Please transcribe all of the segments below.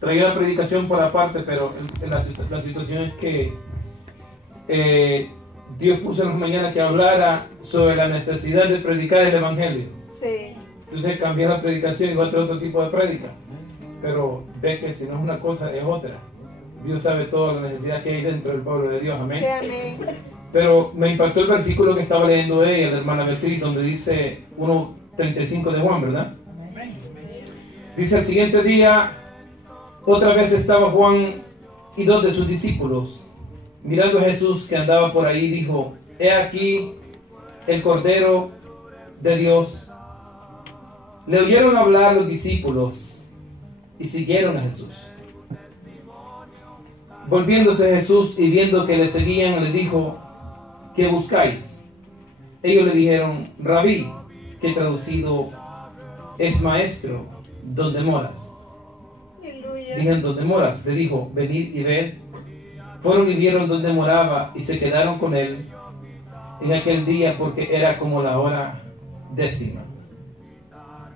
traía la predicación por aparte, pero la situación es que Dios puso en las mañanas que hablara sobre la necesidad de predicar el Evangelio. Sí. Entonces cambié la predicación y voy a traer otro tipo de prédica. Pero ve que si no es una cosa, es otra. Dios sabe toda la necesidad que hay dentro del pueblo de Dios. Amén. Sí, amén. Pero me impactó el versículo que estaba leyendo ella, la hermana Beatriz, donde dice 1:35 de Juan, ¿verdad? Dice: el siguiente día, otra vez estaba Juan y 2 de sus discípulos. Mirando a Jesús que andaba por ahí, dijo: he aquí el Cordero de Dios. Le oyeron hablar los discípulos y siguieron a Jesús. Volviéndose Jesús y viendo que le seguían, le dijo: ¿qué buscáis? Ellos le dijeron: Rabí, que traducido es maestro, ¿dónde moras? Dijeron: ¿dónde moras? Le dijo: venid y ved. Fueron y vieron dónde moraba y se quedaron con él en aquel día, porque era como la hora 10.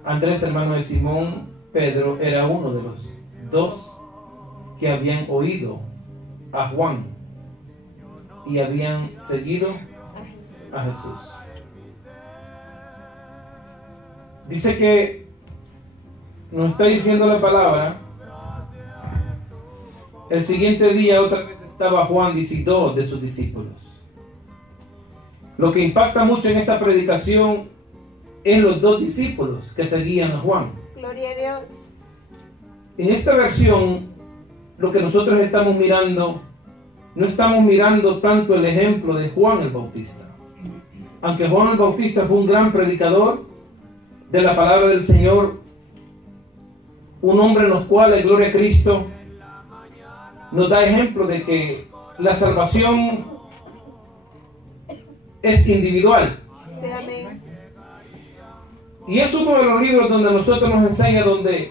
Andrés, hermano de Simón Pedro, era uno de los 2 que habían oído a Juan y habían seguido a Jesús. Dice que nos está diciendo la palabra: el siguiente día otra vez estaba Juan y 2 de sus discípulos. Lo que impacta mucho en esta predicación es los 2 discípulos que seguían a Juan. Gloria a Dios. En esta versión, lo que nosotros estamos mirando, no estamos mirando tanto el ejemplo de Juan el Bautista. Aunque Juan el Bautista fue un gran predicador de la palabra del Señor, un hombre en los cuales, gloria a Cristo, nos da ejemplo de que la salvación es individual. Sí, amén. Y es uno de los libros donde nosotros nos enseña, donde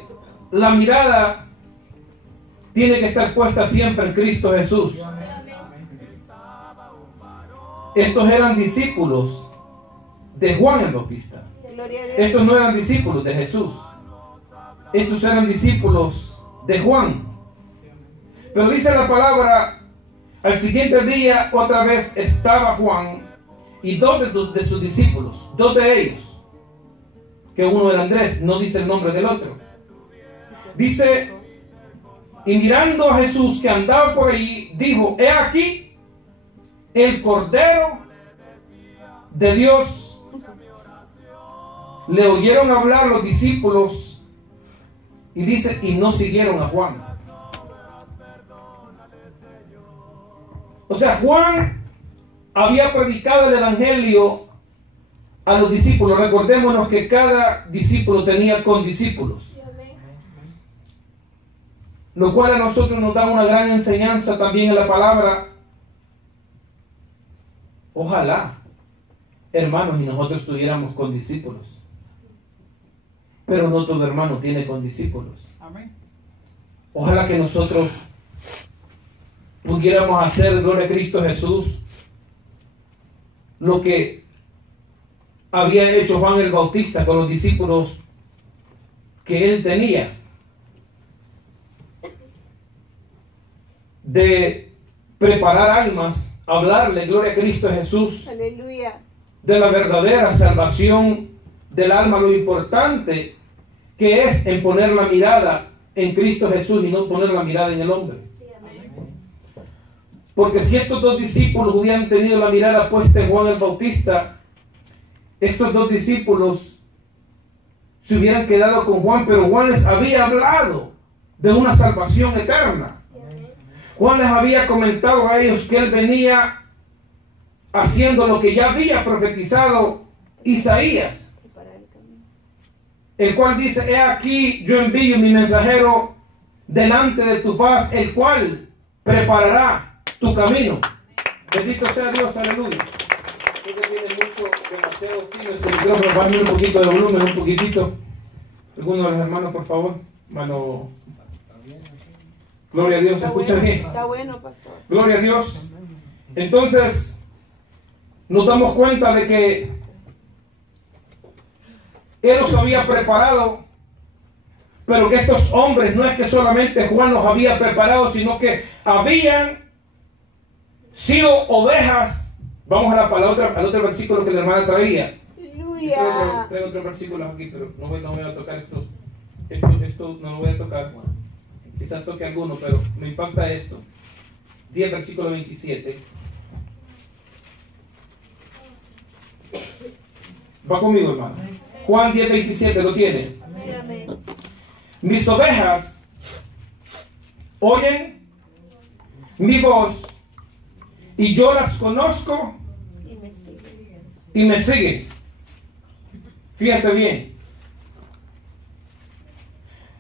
la mirada tiene que estar puesta siempre en Cristo Jesús. Estos eran discípulos de Juan el Bautista. Gloria a Dios. Estos no eran discípulos de Jesús. Estos eran discípulos de Juan. Pero dice la palabra: al siguiente día otra vez estaba Juan y 2 de sus discípulos, 2 de ellos, que uno era Andrés, no dice el nombre del otro. Dice: y mirando a Jesús que andaba por allí, dijo: he aquí el Cordero de Dios. Le oyeron hablar los discípulos y dice: y no siguieron a Juan. O sea, Juan había predicado el Evangelio a los discípulos. Recordémonos que cada discípulo tenía condiscípulos, lo cual a nosotros nos da una gran enseñanza también en la palabra. Ojalá, hermanos, y nosotros tuviéramos condiscípulos, pero no todo hermano tiene condiscípulos. Ojalá que nosotros pudiéramos hacer, gloria a Cristo Jesús, lo que había hecho Juan el Bautista con los discípulos que él tenía, de preparar almas, hablarle, gloria a Cristo Jesús, Aleluya, de la verdadera salvación del alma, lo importante que es en poner la mirada en Cristo Jesús y no poner la mirada en el hombre. Porque si estos 2 discípulos hubieran tenido la mirada puesta en Juan el Bautista, estos 2 discípulos se hubieran quedado con Juan, pero Juan les había hablado de una salvación eterna. Juan les había comentado a ellos que él venía haciendo lo que ya había profetizado Isaías, el cual dice: he aquí yo envío mi mensajero delante de tu faz, el cual preparará tu camino. Bendito sea Dios, aleluya. Creo que tiene mucho, demasiado fino este micrófono. Bájame un poquito de volumen, un poquitito. Alguno de los hermanos, por favor. Mano. Gloria a Dios, ¿se escucha bien? Está bueno, pastor. Gloria a Dios. Entonces, nos damos cuenta de que Él los había preparado pero que estos hombres no es que solamente Juan los había preparado, sino que habían sido ovejas. Vamos a la palabra, al otro versículo que la hermana traía. Aleluya. Traigo otro versículo aquí, pero no voy a tocar esto no lo voy a tocar. Quizás toque alguno, pero me impacta esto. 10 versículo 27. Va conmigo, hermano. Juan 10, 27, ¿lo tiene? Amén. Mis ovejas oyen mi voz y yo las conozco Y me sigue. y me siguen. Fíjate bien.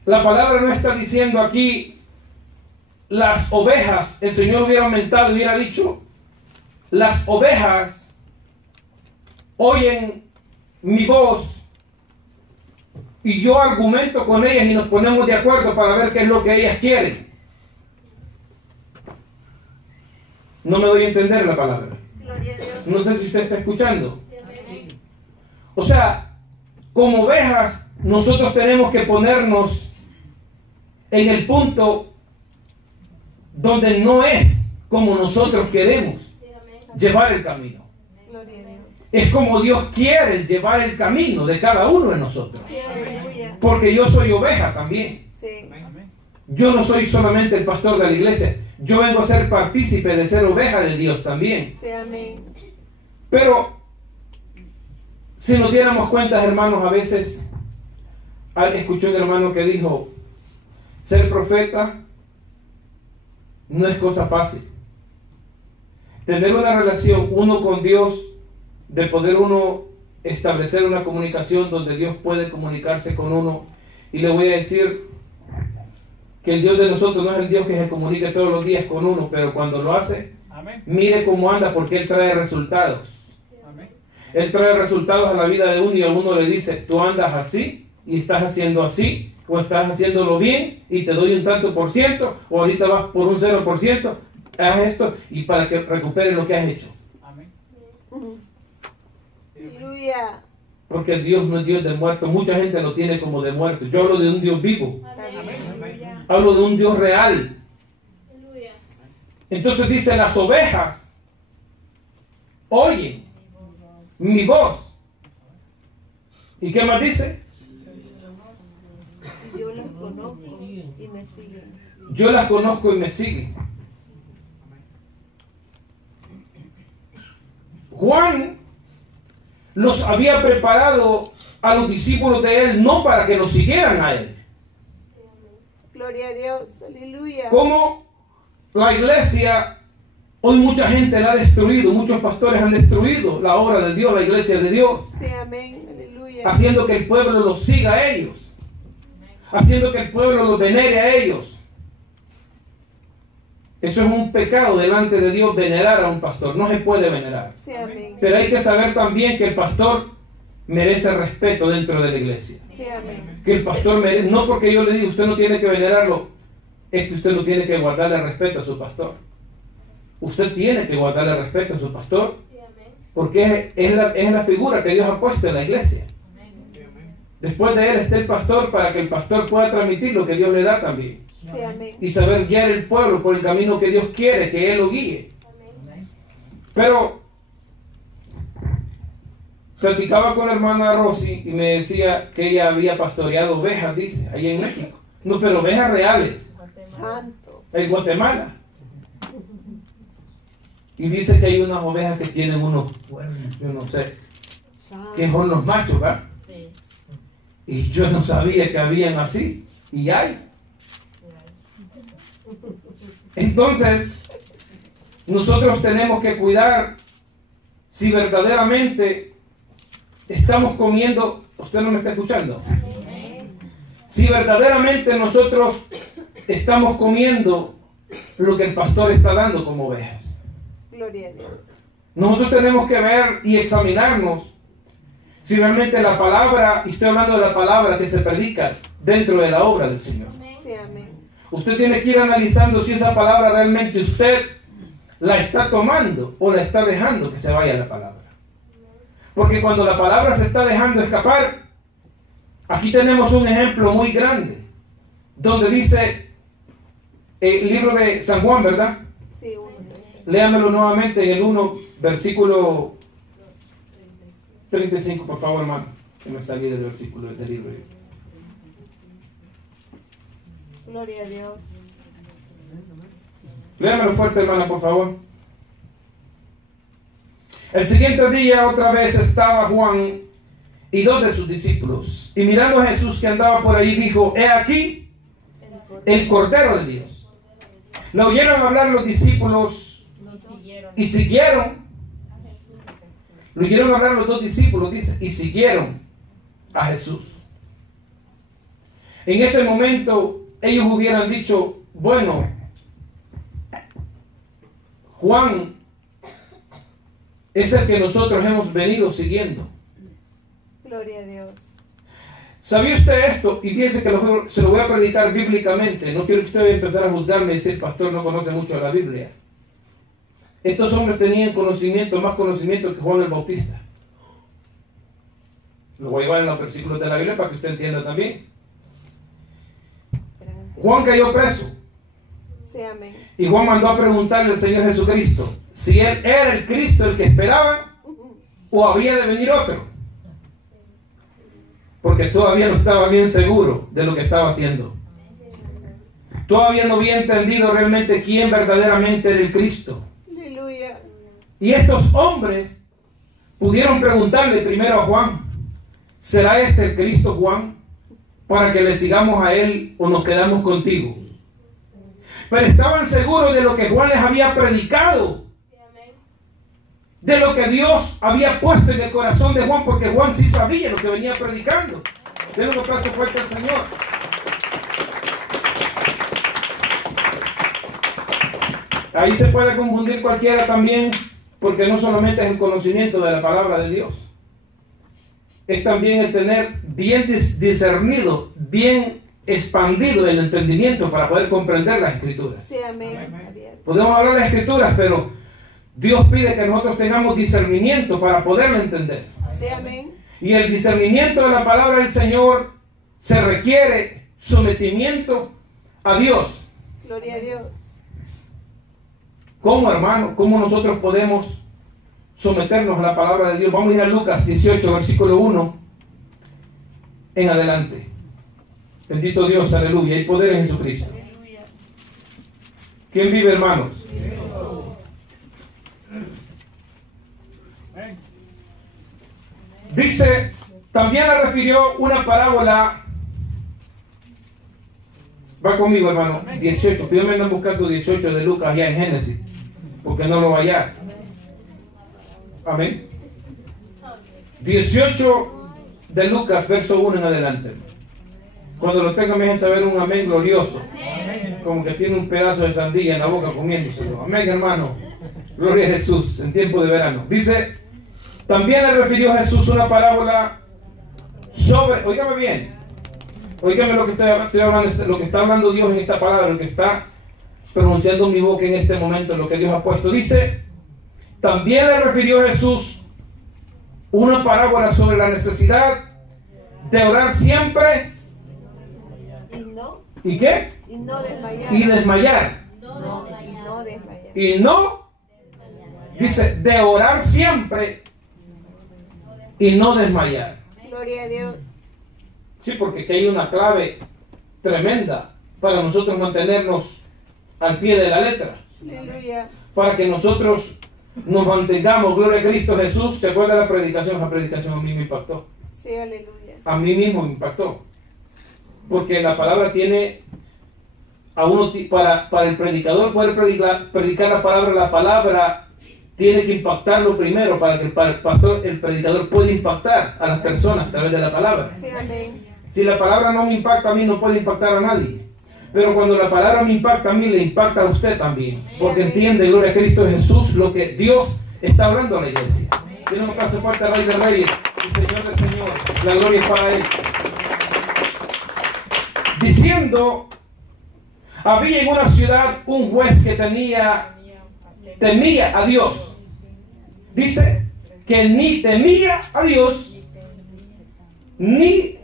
La palabra no está diciendo aquí las ovejas. El Señor hubiera aumentado y hubiera dicho: las ovejas oyen mi voz y yo argumento con ellas y nos ponemos de acuerdo para ver qué es lo que ellas quieren. No me doy a entender la palabra. Gloria a Dios. No sé si usted está escuchando. O sea, como ovejas, nosotros tenemos que ponernos en el punto donde no es como nosotros queremos llevar el camino. Gloria a Dios. Es como Dios quiere llevar el camino de cada uno de nosotros. Sí, aleluya. Porque yo soy oveja también. Sí. Yo no soy solamente el pastor de la iglesia. Yo vengo a ser partícipe de ser oveja de Dios también. Sí, amén. Pero si nos diéramos cuenta, hermanos, a veces escuché un hermano que dijo: ser profeta no es cosa fácil. Tener una relación uno con Dios, de poder uno establecer una comunicación donde Dios puede comunicarse con uno. Y le voy a decir que el Dios de nosotros no es el Dios que se comunica todos los días con uno, pero cuando lo hace, Amén. mire cómo anda, porque Él trae resultados. Amén. Él trae resultados a la vida de uno y a uno le dice: tú andas así y estás haciendo así, o estás haciéndolo bien y te doy un tanto por ciento, o ahorita vas por un 0%, haz esto y para que recuperes lo que has hecho. Amén. Aleluya. Porque Dios no es Dios de muertos. Mucha gente lo tiene como de muertos. Yo hablo de un Dios vivo. Amén. Hablo de un Dios real. Entonces dice: las ovejas oyen mi voz. ¿Y qué más dice? Y yo las conozco y me siguen. Yo las conozco y me siguen. Juan los había preparado a los discípulos de él no para que los siguieran a él. Gloria a Dios. Aleluya. Como la iglesia, hoy mucha gente la ha destruido, muchos pastores han destruido la obra de Dios, la iglesia de Dios, Sí, amén. Aleluya. haciendo que el pueblo los siga a ellos, haciendo que el pueblo los venere a ellos. Eso es un pecado delante de Dios, venerar a un pastor. No se puede venerar. Sí, amén. Pero hay que saber también que el pastor merece respeto dentro de la iglesia. Sí, amén. Que el pastor merece, no porque yo le diga usted no tiene que venerarlo, es que usted no tiene que guardarle respeto a su pastor. Usted tiene que guardarle respeto a su pastor, porque es la figura que Dios ha puesto en la iglesia. Después de él está el pastor, para que el pastor pueda transmitir lo que Dios le da también. Sí, amén. Y saber guiar el pueblo por el camino que Dios quiere que él lo guíe. Pero platicaba con la hermana Rosy y me decía que ella había pastoreado ovejas, dice, allá en México. No, pero ovejas reales, Santo. en Guatemala. Y dice que hay unas ovejas que tienen unos cuernos, yo no sé, Santo. que son los machos, ¿verdad? Sí. Y yo no sabía que habían así. Y hay. Entonces, nosotros tenemos que cuidar si verdaderamente estamos comiendo. ¿Usted no me está escuchando? Si verdaderamente nosotros estamos comiendo lo que el pastor está dando como ovejas. Gloria a Dios. Nosotros tenemos que ver y examinarnos si realmente la palabra, y estoy hablando de la palabra que se predica dentro de la obra del Señor. Sí, amén. Usted tiene que ir analizando si esa palabra realmente usted la está tomando o la está dejando que se vaya la palabra. Porque cuando la palabra se está dejando escapar, aquí tenemos un ejemplo muy grande. donde dice el libro de San Juan, ¿verdad? Sí, uno. Léamelo nuevamente en el 1, versículo 35, por favor, hermano. Que me salí del versículo del libro. Gloria a Dios. Léamelo fuerte, hermana, por favor. El siguiente día otra vez estaba Juan y 2 de sus discípulos. Y mirando a Jesús que andaba por ahí, dijo: he aquí el Cordero de Dios. Lo oyeron hablar los discípulos y siguieron. Lo oyeron hablar los 2 discípulos, dice, y siguieron a Jesús. En ese momento ellos hubieran dicho: bueno, Juan es el que nosotros hemos venido siguiendo. Gloria a Dios. ¿Sabía usted esto? Y fíjense que se lo voy a predicar bíblicamente. No quiero que usted vaya a empezar a juzgarme y decir: pastor, no conoce mucho de la Biblia. Estos hombres tenían conocimiento, más conocimiento que Juan el Bautista. Lo voy a llevar en los versículos de la Biblia para que usted entienda también. Juan cayó preso. Sí, amén. Y Juan mandó a preguntarle al Señor Jesucristo si él era el Cristo el que esperaba o había de venir otro. Porque todavía no estaba bien seguro de lo que estaba haciendo. Todavía no había entendido realmente quién verdaderamente era el Cristo. Aleluya. Y estos hombres pudieron preguntarle primero a Juan: ¿será este el Cristo, Juan, para que le sigamos a él o nos quedamos contigo? Pero estaban seguros de lo que Juan les había predicado, de lo que Dios había puesto en el corazón de Juan, porque Juan sí sabía lo que venía predicando. Denle un aplauso fuerte al Señor. Ahí se puede confundir cualquiera también, porque no solamente es el conocimiento de la palabra de Dios, es también el tener bien discernido, bien expandido el entendimiento para poder comprender las Escrituras. Sí, amén. Podemos hablar de las Escrituras, pero Dios pide que nosotros tengamos discernimiento para poderlo entender. Sí, amén. Y el discernimiento de la palabra del Señor se requiere sometimiento a Dios. Gloria a Dios. ¿Cómo, hermano? ¿Cómo nosotros podemos someternos a la palabra de Dios? Vamos a ir a Lucas 18, versículo 1 en adelante. Bendito Dios, aleluya. Hay poder en Jesucristo. Aleluya. ¿Quién vive, hermanos? Dice, también le refirió una parábola. Va conmigo, hermano. 18. Yo me andan buscando 18 de Lucas ya en Génesis, porque no lo va a hallar. Amén. 18 de Lucas, verso 1 en adelante. Cuando lo tenga me dejen saber un amén glorioso. Como que tiene un pedazo de sandía en la boca comiéndoselo. Amén, hermano. Gloria a Jesús en tiempo de verano. Dice, también le refirió Jesús una parábola sobre, oígame bien, oígame lo que estoy hablando, lo que está hablando Dios en esta palabra, lo que está pronunciando mi boca en este momento, lo que Dios ha puesto. Dice, también le refirió Jesús una parábola sobre la necesidad de orar siempre. ¿Y qué? Y no desmayar. Y desmayar. No desmayar. Y no, dice, de orar siempre y no desmayar. Gloria a Dios. Sí, porque aquí hay una clave tremenda para nosotros mantenernos al pie de la letra. Aleluya. Para que nosotros nos mantengamos, gloria a Cristo Jesús. ¿Se acuerda de la predicación? La predicación a mí me impactó. Sí, aleluya. A mí mismo me impactó. Porque la palabra tiene a uno, para el predicador poder predicar la palabra tiene que impactarlo primero para que el pastor, el predicador pueda impactar a las personas a través de la palabra. Sí, amén. Si la palabra no me impacta a mí, no puede impactar a nadie. Pero cuando la palabra me impacta a mí, le impacta a usted también. Porque entiende, gloria a Cristo Jesús, lo que Dios está hablando a la iglesia. Tiene un aplauso fuerte al Rey de Reyes y Señor del Señor. La gloria es para Él. Diciendo, había en una ciudad un juez que temía a Dios. Dice que ni temía a Dios, ni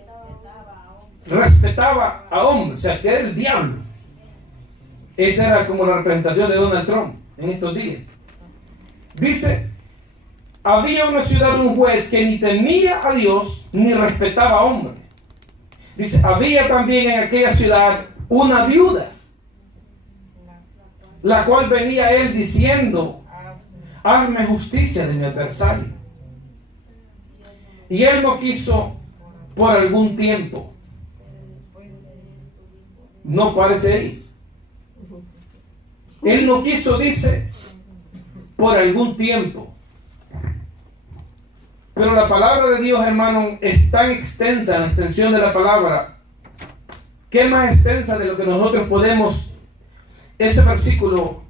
respetaba a hombres, o sea, que era el diablo. Esa era como la representación de Donald Trump en estos días. Dice, había una ciudad, un juez que ni temía a Dios ni respetaba a hombres. Dice, había también en aquella ciudad una viuda, la cual venía a él diciendo, hazme justicia de mi adversario. Y él no quiso por algún tiempo. No parece ahí. Él no quiso, dice, por algún tiempo. Pero la palabra de Dios, hermano, es tan extensa, la extensión de la palabra, que es más extensa de lo que nosotros podemos. Ese versículo,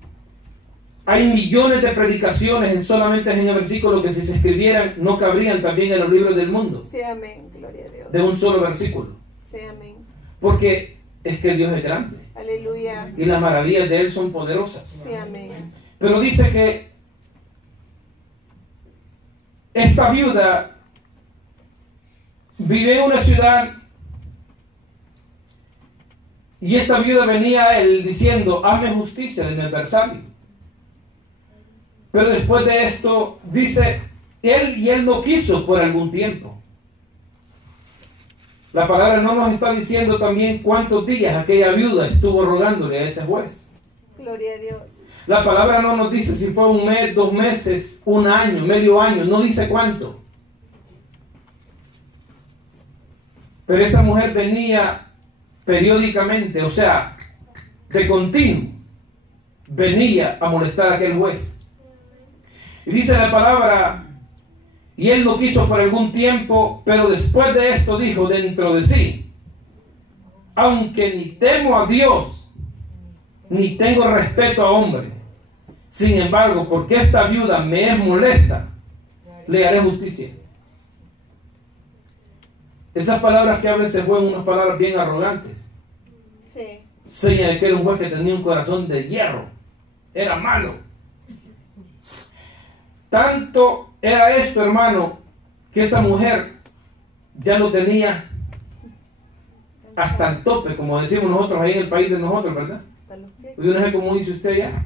hay millones de predicaciones solamente en el versículo que si se escribieran no cabrían también en los libros del mundo. Sí, amén. Gloria a Dios. De un solo versículo. Sí, amén. Porque es que Dios es grande. Aleluya. Y las maravillas de Él son poderosas. Sí, amén. Pero dice que esta viuda vive en una ciudad y esta viuda venía a él diciendo, hazme justicia de mi adversario. Pero después de esto dice, él no quiso por algún tiempo. La palabra no nos está diciendo también cuántos días aquella viuda estuvo rogándole a ese juez. Gloria a Dios. La palabra no nos dice si fue un mes, 2 meses, 1 año, medio año, no dice cuánto. Pero esa mujer venía periódicamente, o sea, de continuo, venía a molestar a aquel juez. Y dice la palabra, y él lo quiso por algún tiempo, pero después de esto dijo dentro de sí, aunque ni temo a Dios, ni tengo respeto a hombre, sin embargo, porque esta viuda me es molesta, le haré justicia. Esas palabras que habla ese juez son unas palabras bien arrogantes. Sí. Señala de que era un juez que tenía un corazón de hierro, era malo. Tanto era esto, hermano, que esa mujer ya lo tenía hasta el tope, como decimos nosotros ahí en el país de nosotros, ¿verdad? Hasta los pies. Yo no sé cómo dice usted ya.